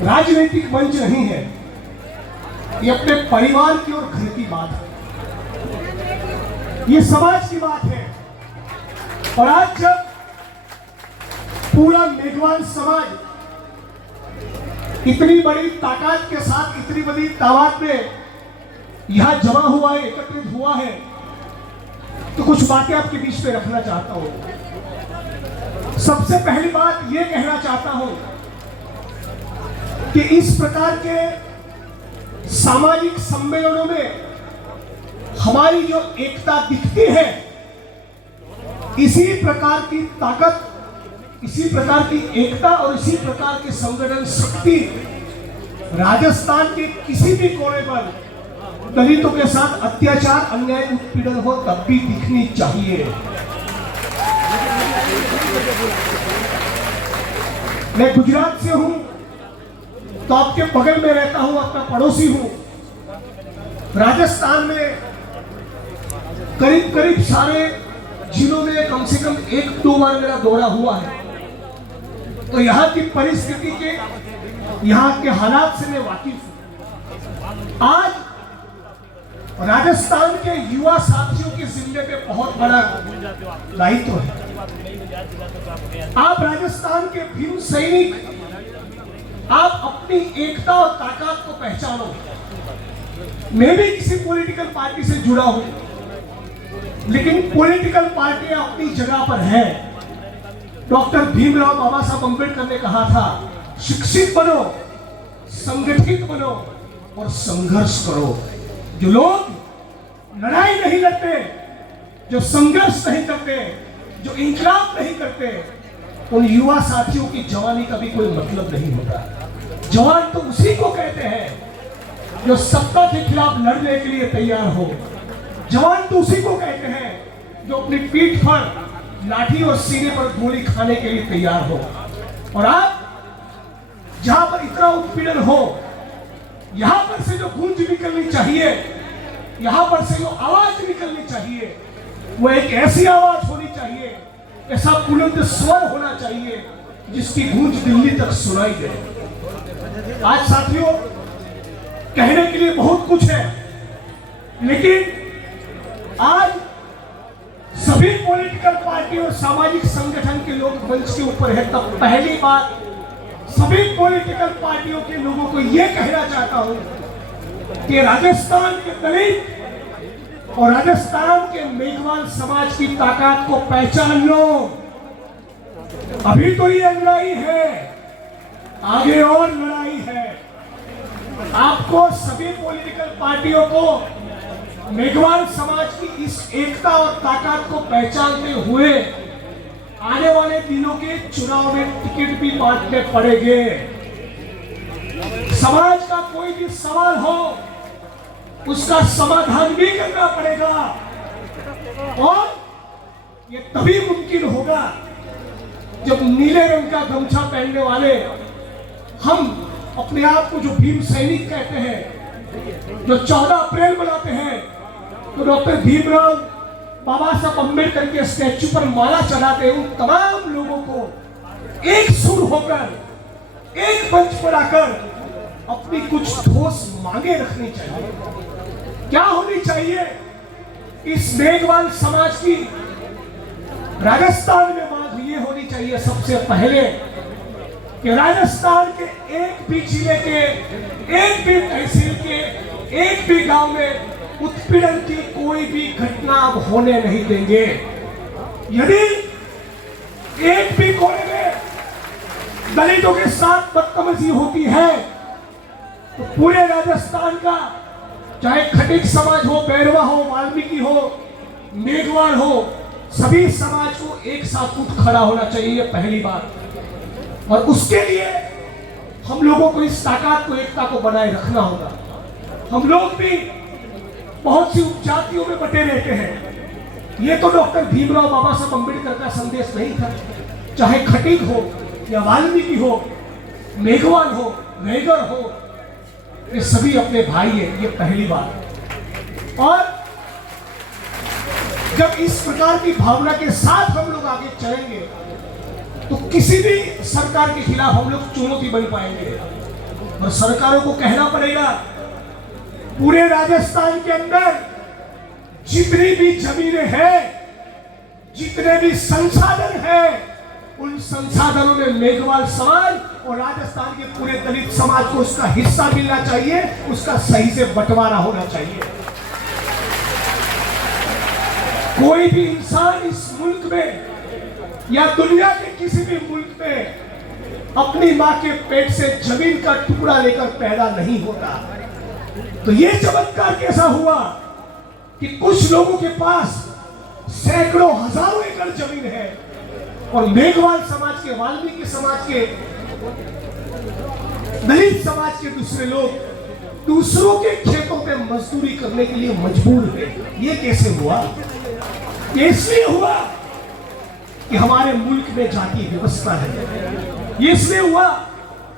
राजनीतिक मंच नहीं है, ये अपने परिवार की और घर की बात है, ये समाज की बात है। और आज जब पूरा मेघवाल समाज इतनी बड़ी ताकत के साथ, इतनी बड़ी तादाद में यहां जमा हुआ है, एकत्रित हुआ है, तो कुछ बातें आपके बीच में रखना चाहता हूं। सबसे पहली बात यह कहना चाहता हूं कि इस प्रकार के सामाजिक सम्मेलनों में हमारी जो एकता दिखती है, इसी प्रकार की ताकत, इसी प्रकार की एकता और इसी प्रकार की संगठन शक्ति राजस्थान के किसी भी कोने पर दलितों के साथ अत्याचार, अन्याय, उत्पीड़न हो तब भी दिखनी चाहिए। मैं गुजरात से हूं तो आपके बगल में रहता हूं, आपका पड़ोसी हूं। राजस्थान में करीब करीब सारे जिलों में कम से कम 1-2 बार मेरा दौरा हुआ है, तो यहाँ की परिस्थिति के, यहाँ के हालात से मैं वाकिफ हूं। आज राजस्थान के युवा साथियों के जिम्मे पे बहुत बड़ा दायित्व है। आप राजस्थान के भीम सैनिक, आप अपनी एकता और ताकत को पहचानो। मैं भी किसी पॉलिटिकल पार्टी से जुड़ा हूं, लेकिन पॉलिटिकल पार्टियां अपनी जगह पर है। डॉक्टर भीमराव बाबा साहब अम्बेडकर ने कहा था, शिक्षित बनो, संगठित बनो और संघर्ष करो। जो लोग लड़ाई नहीं लड़ते, जो संघर्ष नहीं करते, जो इंकलाब नहीं करते, उन युवा साथियों की जवानी का भी कोई मतलब नहीं होता। जवान तो उसी को कहते हैं जो सत्ता के खिलाफ लड़ने के लिए तैयार हो। जवान तो उसी को कहते हैं जो अपनी पीठ पर लाठी और सीने पर गोली खाने के लिए तैयार हो। और आप जहां पर इतना उत्पीड़न हो, यहां पर से जो गूंज निकलनी चाहिए, यहां पर से जो आवाज निकलनी चाहिए, वो एक ऐसी आवाज होनी चाहिए, ऐसा बुलंद स्वर होना चाहिए जिसकी गूंज दिल्ली तक सुनाई दे। आज साथियों, कहने के लिए बहुत कुछ है, लेकिन आज सभी पॉलिटिकल पार्टी और सामाजिक संगठन के लोग मंच के ऊपर है, तब पहली बात सभी पॉलिटिकल पार्टियों के लोगों को यह कहना चाहता हूं कि राजस्थान के दलित और राजस्थान के मेघवाल समाज की ताकत को पहचान लो। अभी तो ये लड़ाई है, आगे और लड़ाई है। आपको सभी पॉलिटिकल पार्टियों को मेघवाल समाज की इस एकता और ताकत को पहचानते हुए आने वाले दिनों के चुनाव में टिकट भी बांटने पड़ेंगे। समाज का कोई भी सवाल हो, उसका समाधान भी करना पड़ेगा, और ये तभी मुमकिन होगा जब नीले रंग का गमछा पहनने वाले हम अपने आप को जो भीम सैनिक कहते हैं, जो 14 अप्रैल मनाते हैं, तो डॉक्टर भीमराव बाबा साहब अम्बेडकर के स्टैचू पर माला चढ़ाते हैं, उन तमाम लोगों को एक सुर होकर, एक मंच पर आकर अपनी कुछ ठोस मांगे रखनी चाहिए। क्या होनी चाहिए? इस मेघवाल समाज की राजस्थान में मांग ये होनी चाहिए सबसे पहले कि राजस्थान के एक भी जिले के, एक भी तहसील के, एक भी गांव में उत्पीड़न की कोई भी घटना अब होने नहीं देंगे। यदि एक भी कोने में दलितों के साथ बदतमीजी होती है, तो पूरे राजस्थान का, चाहे खटिक समाज हो, बैरवा हो, वाल्मीकि हो, मेघवाल हो, सभी समाज को एक साथ उठ खड़ा होना चाहिए, पहली बात। और उसके लिए हम लोगों को इस ताकत को, एकता को बनाए रखना होगा। हम लोग भी बहुत सी उपजातियों में बटे रहते हैं। ये तो डॉक्टर भीमराव बाबा साहब अम्बेडकर का संदेश नहीं था। चाहे खटिक हो या वाल्मीकि हो, मेघवाल हो, रैगर हो, ये सभी अपने भाई हैं, ये पहली बात। और जब इस प्रकार की भावना के साथ हम लोग आगे चलेंगे, तो किसी भी सरकार के खिलाफ हम लोग चुनौती बन पाएंगे। और सरकारों को कहना पड़ेगा पूरे राजस्थान के अंदर जितनी भी जमीनें हैं, जितने भी संसाधन हैं, उन संसाधनों में मेघवाल समाज और राजस्थान के पूरे दलित समाज को उसका हिस्सा मिलना चाहिए, उसका सही से बंटवारा होना चाहिए। कोई भी इंसान इस मुल्क में या दुनिया के किसी भी मुल्क में अपनी मां के पेट से जमीन का टुकड़ा लेकर पैदा नहीं होता। तो यह चमत्कार कैसा हुआ कि कुछ लोगों के पास सैकड़ों हजारों एकड़ जमीन है और मेघवाल समाज के, वाल्मीकि समाज के, दलित समाज के दूसरे लोग दूसरों के खेतों पे मजदूरी करने के लिए मजबूर है। ये कैसे हुआ? ये इसलिए हुआ कि हमारे मुल्क में जाति व्यवस्था है। ये इसलिए हुआ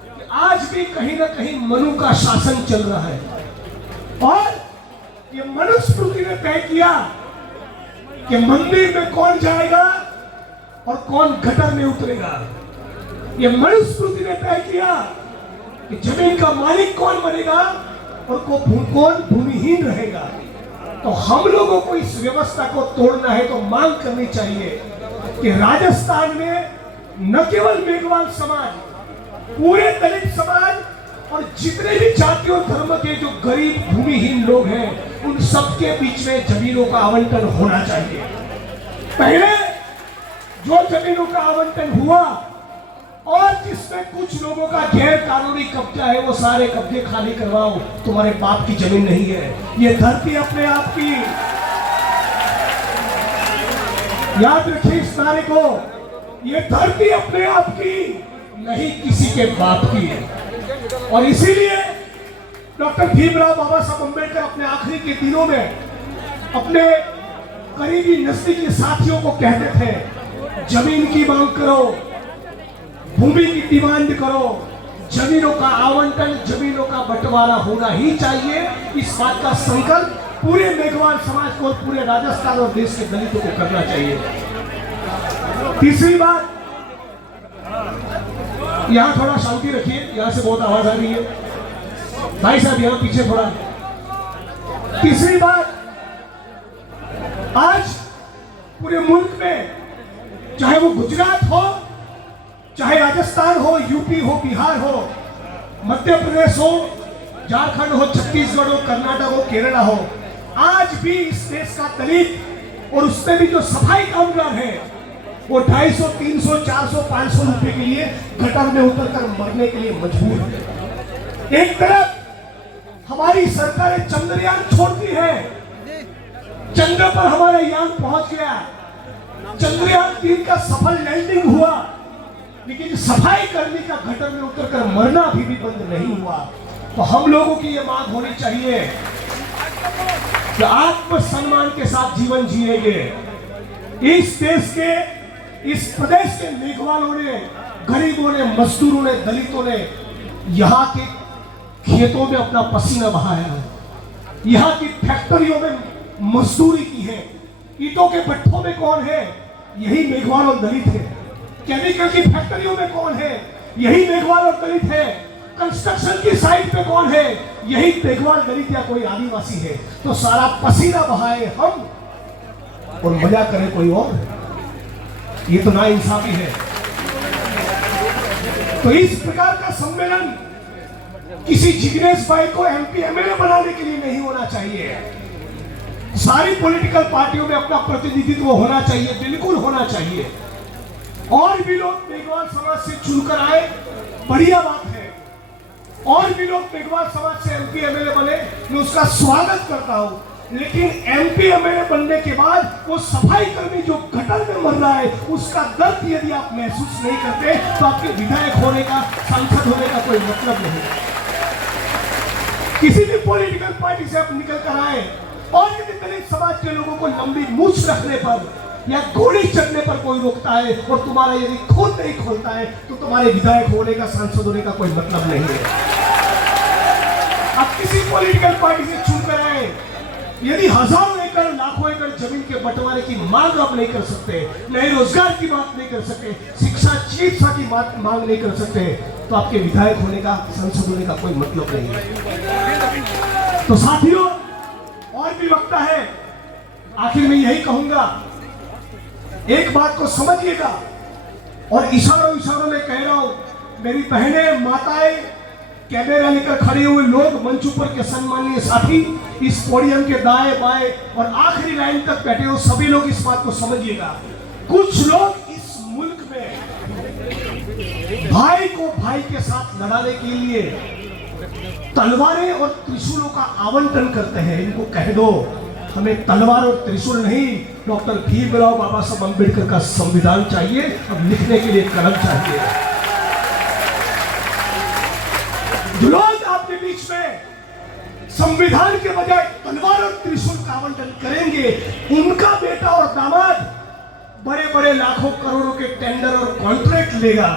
कि आज भी कहीं ना कहीं मनु का शासन चल रहा है और ये मनुस्मृति ने तय किया कि मंदिर में कौन जाएगा और कौन गटर में उतरेगा। ये मनुस्मृति ने तय किया कि जमीन का मालिक कौन बनेगा और कौन भूमिहीन रहेगा। तो हम लोगों को इस व्यवस्था को तोड़ना है तो मांग करनी चाहिए कि राजस्थान में न केवल मेघवाल समाज, पूरे दलित समाज और जितने भी जाति और धर्म के जो गरीब भूमिहीन लोग हैं, उन सबके बीच में जमीनों का आवंटन होना चाहिए। पहले जो जमीनों का आवंटन हुआ और जिसमें कुछ लोगों का गैर कानूनी कब्जा है, वो सारे कब्जे खाली करवाओ। तुम्हारे बाप की जमीन नहीं है, ये धरती अपने आप की। याद रखिए इस नारे को, ये धरती अपने आप की, नहीं किसी के बाप की। और इसीलिए डॉक्टर भीमराव बाबा साहब अम्बेडकर अपने आखिरी के दिनों में अपने करीबी नजदीकी साथियों को कहते थे, जमीन की मांग करो, भूमि की डिमांड करो, जमीनों का आवंटन, जमीनों का बंटवारा होना ही चाहिए। इस बात का संकल्प पूरे मेघवाल समाज को, पूरे राजस्थान और देश के दलितों को करना चाहिए। तीसरी बात, यहां थोड़ा शांति रखिए, यहां से बहुत आवाज आ रही है। भाई साहब यहां पीछे थोड़ा। तीसरी बात, आज पूरे मुल्क में, चाहे वो गुजरात हो, चाहे राजस्थान हो, यूपी हो, बिहार हो, मध्य प्रदेश हो, झारखंड हो, छत्तीसगढ़ हो, कर्नाटक हो, केरला हो, आज भी इस देश का दलित और उसमें भी जो सफाई कामगार है, वो 250, 300, 400, 500 रुपए के लिए गटर में उतरकर मरने के लिए मजबूर है। एक तरफ हमारी सरकारें चंद्रयान छोड़ती है, चंद्र पर हमारा यान पहुंच गया, चंद्रयान 3 का सफल लैंडिंग हुआ, लेकिन सफाई कर्मी का गटर में उतरकर मरना अभी भी बंद नहीं हुआ। तो हम लोगों की यह मांग होनी चाहिए कि आत्मसम्मान के साथ जीवन जिएंगे। इस देश के, इस प्रदेश के मेघवालों ने, गरीबों ने, मजदूरों ने, दलितों ने यहाँ के खेतों में अपना पसीना बहाया है, यहाँ की फैक्ट्रियों में मजदूरी की है। ईंटों के भट्ठों में कौन है? यही मेघवाल और दलित है। केमिकल की फैक्ट्रियों में कौन है? यही मेघवाल और दलित है। कंस्ट्रक्शन की साइट पे कौन है? यही मेघवाल, दलित या कोई आदिवासी है। तो सारा पसीना बहाए हम और मजा करे कोई और, ये तो नाइंसाफी है। तो इस प्रकार का सम्मेलन किसी जिग्नेश भाई को MP MLA बनाने के लिए नहीं होना चाहिए। सारी पॉलिटिकल पार्टियों में अपना प्रतिनिधित्व होना चाहिए, बिल्कुल होना चाहिए। और भी लोग मेघवाल समाज से चुनकर आए, बढ़िया बात है। और भी लोग मेघवाल समाज से MP MLA बने, मैं उसका स्वागत करता हूं। लेकिन MP MLA बनने के बाद वो सफाई कर्मी जो गटर में मर रहा है, उसका दर्द यदि आप महसूस नहीं करते तो आपके विधायक होने का, सांसद होने का कोई मतलब नहीं। किसी भी पॉलिटिकल पार्टी से आप निकल कर आए और यदि दलित समाज के लोगों को लंबी मूछ रखने पर या गोली चढ़ने पर कोई रोकता है और तुम्हारा यदि खुद नहीं खोलता है, तो तुम्हारे विधायक होने का, सांसद होने का कोई मतलब नहीं है। अब किसी पॉलिटिकल पार्टी से चुनकर आए, यदि हजारों एकड़, लाखों एकड़ जमीन के बंटवारे की मांग आप नहीं कर सकते, नए रोजगार की बात नहीं कर सकते, शिक्षा, चिकित्सा की बात मांग नहीं कर सकते, तो आपके विधायक होने का, सांसद होने का कोई मतलब नहीं है। तो साथियों, और भी वक्ता है, आखिर में यही कहूंगा, एक बात को समझिएगा, और इशारों इशारों में कह रहा हूं, मेरी बहनें, माताएं, कैमरा लेकर खड़े हुए लोग, मंच ऊपर के सम्मानीय साथी, इस पोडियम के दाएं बाएं और आखिरी लाइन तक बैठे हो सभी लोग इस बात को समझिएगा। कुछ लोग इस मुल्क में भाई को भाई के साथ लड़ाने के लिए तलवारें और त्रिशूलों का आवंटन करते हैं। इनको कह दो, हमें तलवार और त्रिशूल नहीं, डॉक्टर भीमराव बाबा साहब अम्बेडकर का संविधान चाहिए। अब लिखने के लिए कलम चाहिए। जो लोग आपके बीच में संविधान के बजाय तलवार और त्रिशूल का आवंटन करेंगे, उनका बेटा और दामाद बड़े बड़े लाखों करोड़ों के टेंडर और कॉन्ट्रैक्ट लेगा।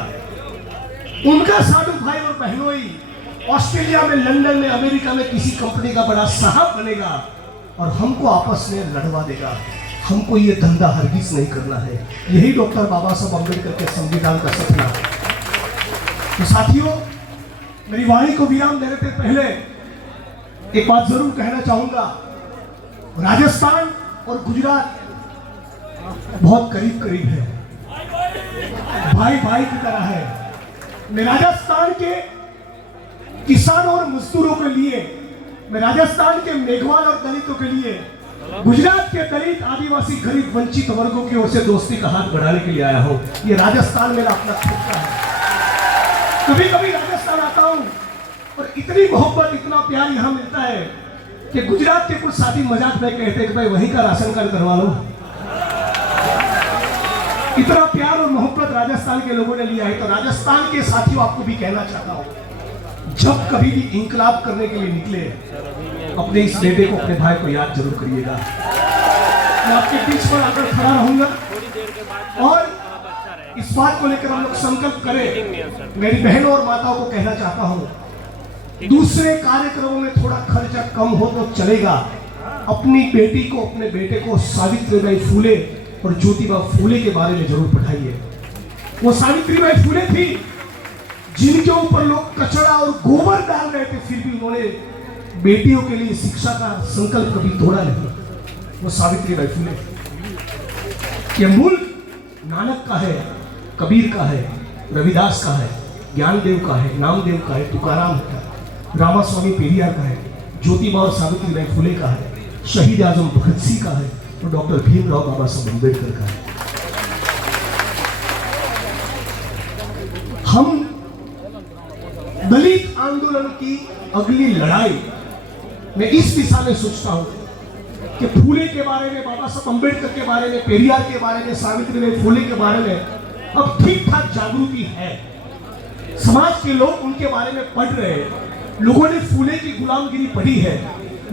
उनका साधु भाई और बहनोई ऑस्ट्रेलिया में, लंदन में, अमेरिका में किसी कंपनी का बड़ा साहब बनेगा और हमको आपस में लड़वा देगा। हमको ये धंधा हरगिज नहीं करना है। यही डॉक्टर बाबा साहब अम्बेडकर के संविधान का सपना है। तो साथियों, मेरी वाणी को विराम देने से पहले एक बात जरूर कहना चाहूंगा। राजस्थान और गुजरात बहुत करीब करीब है, भाई भाई की तरह है। मैं राजस्थान के किसानों और मजदूरों के लिए, मैं राजस्थान के मेघवाल और दलितों के लिए, गुजरात के दलित, आदिवासी, गरीब, वंचित वर्गों की ओर से दोस्ती का हाथ बढ़ाने के लिए आया हूं। ये राजस्थान मेरा अपना खुद का है। कभी कभी राजस्थान आता हूं और इतनी मोहब्बत, इतना प्यार यहां मिलता है कि गुजरात के कुछ साथी मजाक में कहते हैं कि भाई वहीं का राशन कार्ड करवा लो। इतना प्यार और मोहब्बत राजस्थान के लोगों ने लिया है। तो राजस्थान के साथियों, आपको भी कहना चाहता हूं, जब कभी भी इंकलाब करने के लिए निकले, अपने इस बेटे को, अपने भाई को याद जरूर करिएगा। मैं आपके बीच पर आकर खड़ा रहूंगा और इस बात को लेकर हम लोग संकल्प करें। मेरी बहनों और माताओं को कहना चाहता हूं, दूसरे कार्यक्रमों में थोड़ा खर्चा कम हो तो चलेगा। अपनी बेटी को, अपने बेटे को सावित्रीबाई फूले और ज्योतिबा फूले के बारे में जरूर पढ़ाइए। वो सावित्रीबाई फूले थी जिनके ऊपर लोग कचरा और गोबर डाल रहे थे, फिर भी उन्होंने बेटियों के लिए शिक्षा का संकल्प कभी तोड़ा नहीं। वो सावित्रीबाई फूले। ये मुल्क नानक का है, कबीर का है, रविदास का है, ज्ञानदेव का है, नामदेव का है, तुकाराम का है, रामास्वामी पेरियार का है, ज्योतिबा और सावित्रीबाई फूले का है, शहीद आजम भगत सिंह का है और डॉक्टर भीमराव बाबा साहब अम्बेडकर का है। हम दलित आंदोलन की अगली लड़ाई मैं इस दिशा में सोचता हूं कि फूले के बारे में, बाबा साहब अम्बेडकर के बारे में, पेरियार के बारे में, सावित्रीबाई फूले के बारे में अब ठीक ठाक जागृति है। समाज के लोग उनके बारे में पढ़ रहे हैं। लोगों ने फूले की गुलामगिरी पढ़ी है।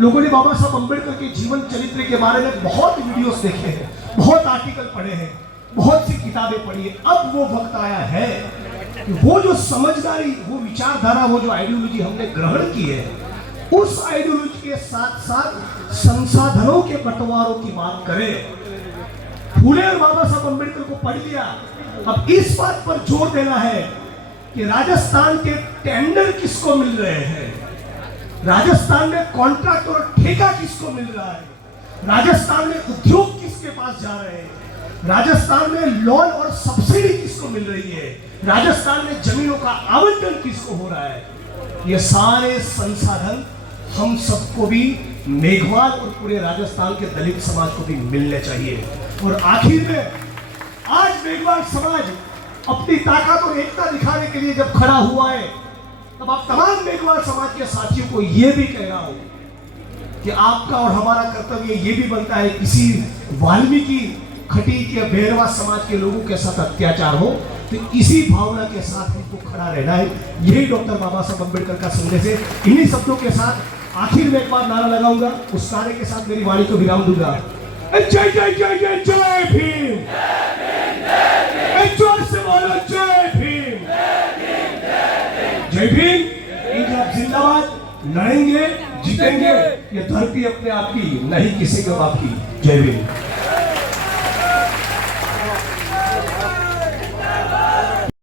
लोगों ने बाबा साहब अम्बेडकर के जीवन चरित्र के बारे में बहुत वीडियोस देखे हैं, बहुत आर्टिकल पढ़े हैं, बहुत सी किताबें पढ़ी है। अब वो वक्त आया है कि वो जो समझदारी, वो विचारधारा, वो जो आइडियोलॉजी हमने ग्रहण की है, उस आइडियोलॉजी के साथ साथ संसाधनों के बंटवारों की बात करें। फूले और बाबा साहब अम्बेडकर को पढ़ लिया, अब इस बात पर जोर देना है कि राजस्थान के टेंडर किसको मिल रहे हैं, राजस्थान में कॉन्ट्रैक्ट और ठेका किसको मिल रहा है, राजस्थान में उद्योग किसके पास जा रहे हैं, राजस्थान में लोन और सब्सिडी किसको मिल रही है, राजस्थान में जमीनों का आवंटन किसको हो रहा है। ये सारे संसाधन हम सबको भी, मेघवाल और पूरे राजस्थान के दलित समाज को भी मिलने चाहिए। और आखिर में आज मेघवाल समाज अपनी ताकत और एकता दिखाने के लिए जब खड़ा हुआ है, तब आप तमाम मेघवाल समाज के साथियों को यह भी कह रहा हूं कि आपका और हमारा कर्तव्य यह भी बनता है, किसी वाल्मीकि, खटीक या भैरवा समाज के लोगों के साथ अत्याचार हो तो इसी भावना के साथ हमको खड़ा रहना है। यही डॉक्टर बाबा साहब अम्बेडकर का संदेश है। इन्हीं शब्दों के साथ आखिर में एक बार नारा लगाऊंगा, उस नारे के साथ मेरी वाणी को विराम दूंगा। जय जय जय जय जय भीम, जोर से बोलो जय भीम, जय भीम। इंकलाब जिंदाबाद, लड़ेंगे, जीतेंगे। ये धरती अपने आप की, नहीं किसी के बाप की। जय भीम।